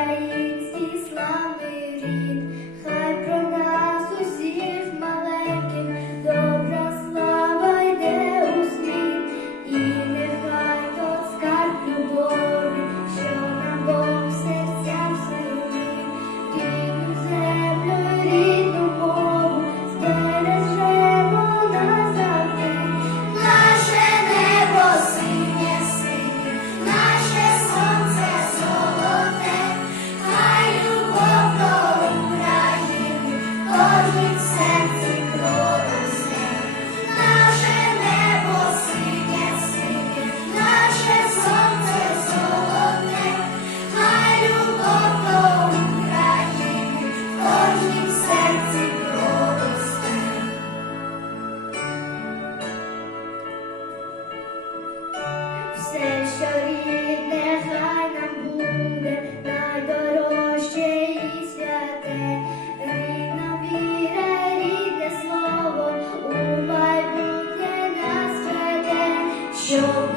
Bye. що рідне хай нам буде найдорожче святе, рідна віра, слово, у майбутнє нас веде.